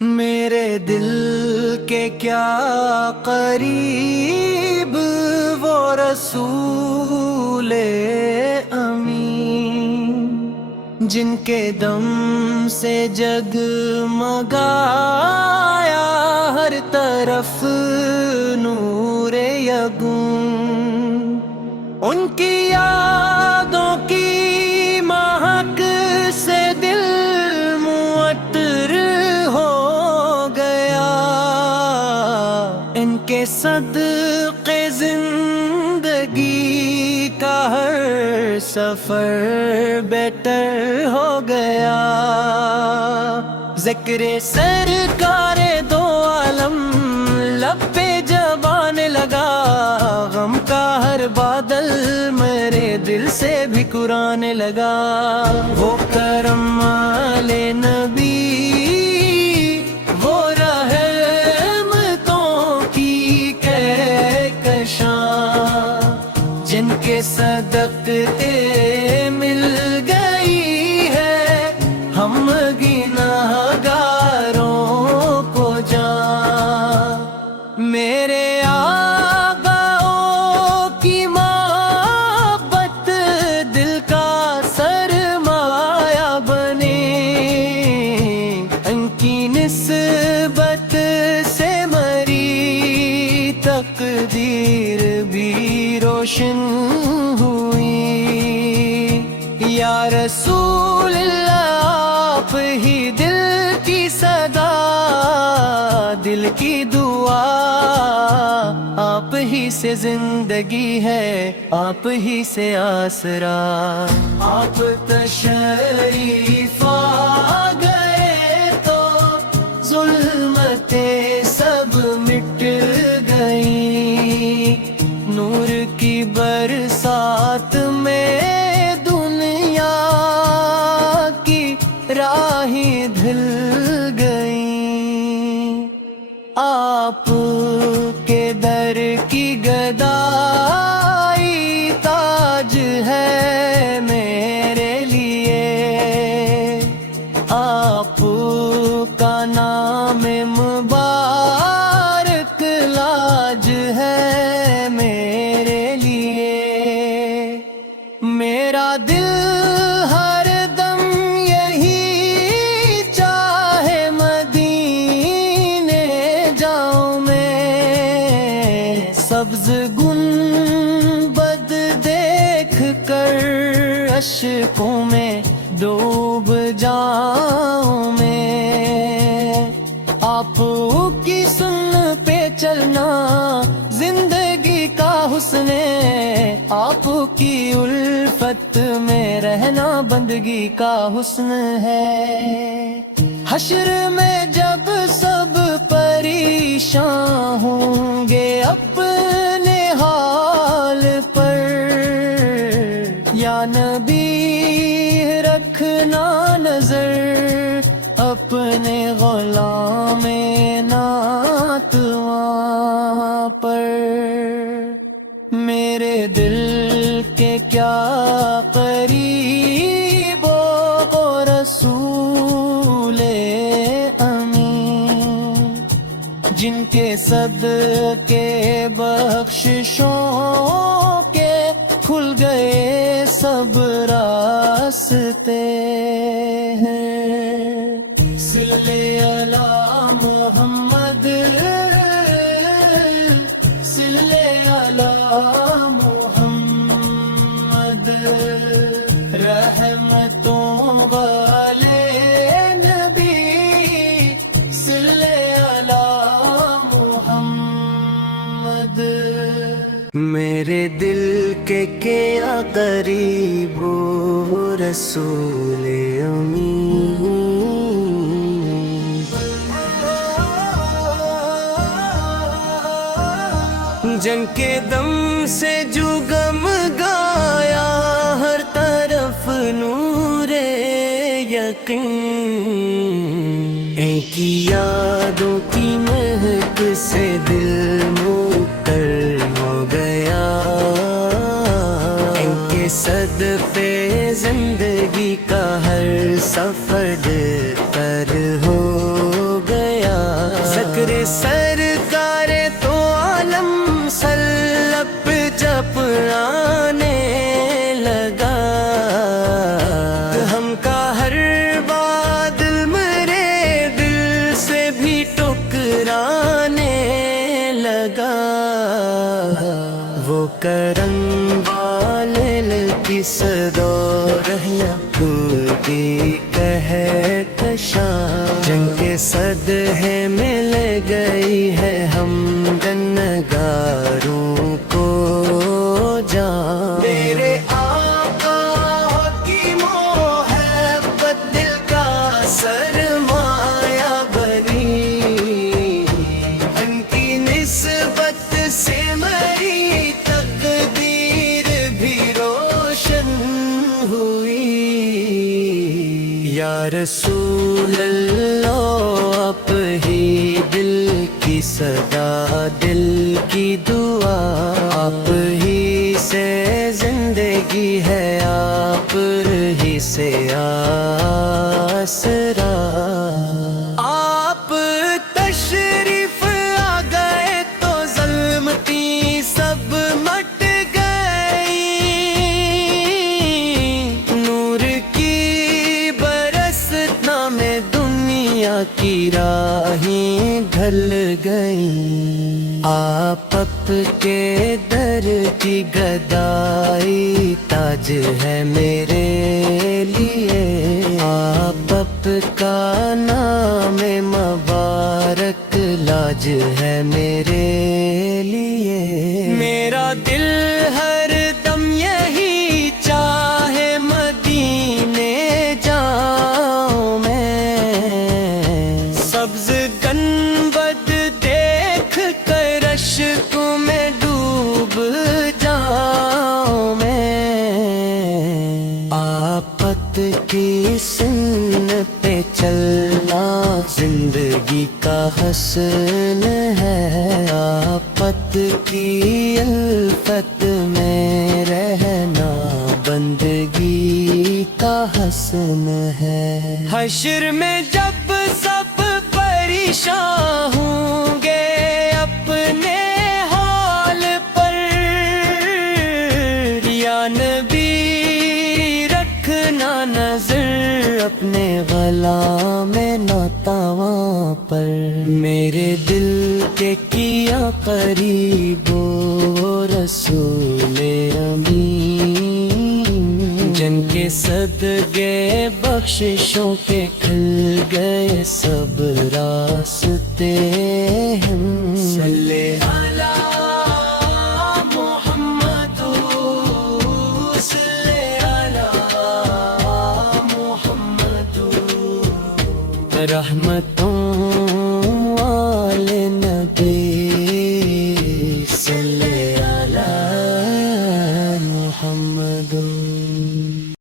میرے دل کے کیا قریب وہ رسول امین، جن کے دم سے جگمگایا ہر طرف نور یگن، ان کی یادوں کی مہک سے دل معطر ہو گیا، ان کے صدقے زندگی کا ہر سفر بہتر ہو گیا۔ ذکر سرکار دو عالم لب پہ جبان لگا، غم کا ہر بادل میرے دل سے بھی قرآن لگا۔ وہ کرم والے نبی، وہ رحمتوں کی کہکشاں، جن کے صدقے مل گئی ہے ہم گنہگاروں کو جان۔ میرے آقاؤں کی محبت دل کا سرمایہ بنے، ان کی نسبت سے مری تقدیر بھی روشن ہوئی۔ یا رسول اللہ آپ ہی دل کی صدا، دل کی دعا، آپ ہی سے زندگی ہے، آپ ہی سے آسرا۔ آپ تشریف آ گئے تو ظلمتیں سب مٹ گئیں، نور کی برسات میں دنیا کی راہیں دھل گئیں۔ آپ کے در کی گدائی تاج ہے میرے لیے، آپ کا نام مبارک لاج ہے میرے لیے۔ میرا دل ہر دم یہی چاہے مدینے جاؤں میں، سبز گنبد دیکھ کر اشکوں میں ڈوب جاؤں میں۔ آپ کی سن پہ چلنا زندگی کا حسن ہے، آپ کی الفت میں رہنا بندگی کا حسن ہے۔ حشر میں جب سب پریشان ہوں گے اپنے حال پر، یا نبی رکھنا نظر اپنے غلام ناتواں پر۔ میرے دل کے کیا قریب وہ رسول امین، جن کے صدقے بخششوں کے کھل گئے سب راستے ہیں۔ صلی علی محمد، صلی علی محمد، رحمتوں والے نبی، صلی علی محمد۔ میرے دل کے کیا قریب وہ رسول امین، جن کے دم سے جگمگایا ہر طرف نور یقین، ان کی یادوں کی مہک سے دل معطر ہو گیا، ان کے صدقے زندگی کا ہر سفر پر ہو گیا۔ ذکر سرکار تو عالم سلب جب آنے لگا، ہم کا ہر بات دل میرے دل سے بھی ٹکرانے لگا، وہ کرم والے کی صدا رہیا خودی کہکشاں، جنگ کے صدہے مل گئی ہے ہم گنگاروں کو جان، میرے آقا کی محبت دل کا سرمایہ بنی، ان کی نسبت سے میری تقدیر بھی روشن ہوئی، یا رسول اللہ آپ ہی دل کی صدا دل کی دعا، آپ ہی سے زندگی ہے آپ ہی سے آسرا، آپ تشریف آ گئے تو ظلمتی سب مٹ گئی، نور کی برسنا میں دنیا کی راہیں ڈھل گئی، آپ کے در کی گدائی تاج ہے میرے لیے، آپ کا نام مبارک لاج ہے میرے لیے، میرا دل ہر دم یہی چاہے مدینے جاؤں میں، سبز گنبد دیکھ کر اشکوں میں ڈوب جاؤں میں، آپت کی سن پہ چلنا زندگی کا حسن ہے، آپت کی الفت میں رہنا بندگی کا حسن ہے، حشر میں جب سب پریشان ہوں گے اپنے حال پر، یا نبی رکھنا نظر اپنے غلام ناتواں پر، میرے دل کے کیا قریب و رسول امین، جن کے صدقے بخششوں کے کھل گئے سب راستے ہم، صلی علی محمد صلی علی محمد، رحمتوں